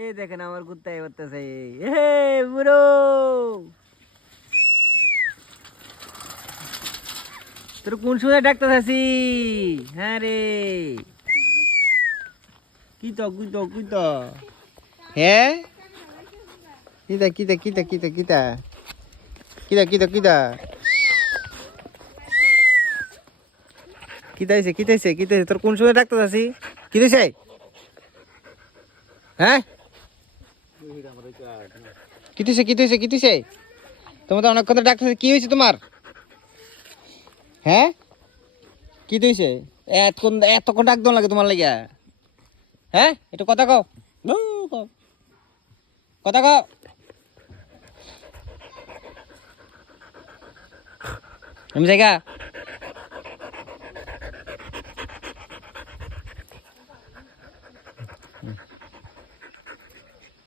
এই দেখেন আমার কুত্তাই করতেছে। বুড়ো তোর কোন সময় ডাক্তার আছি? হ্যাঁ রে, কি তো কি তো কি তো হ্যাঁ, কিতা কিতা কিতা কিতা কিতা কিতা কিতা কিতা কিতাইছে কিতাইছে কিতাইছে তোর কোন সময় ডাক্তার আছি? কিতাইছে? হ্যাঁ, কিতাইছে কিতাইছে কিতাইছে? তোমার তো অনেকক্ষণ ডাক্তার, কি হয়েছে তোমার? হ্যাঁ, কি হয়েছে? এতক্ষণ এতক্ষণ ডাক দেওয়া লাগে তোমার লাগিয়া? হ্যাঁ, একটু কথা কও, কথা কও। আমি জায়গা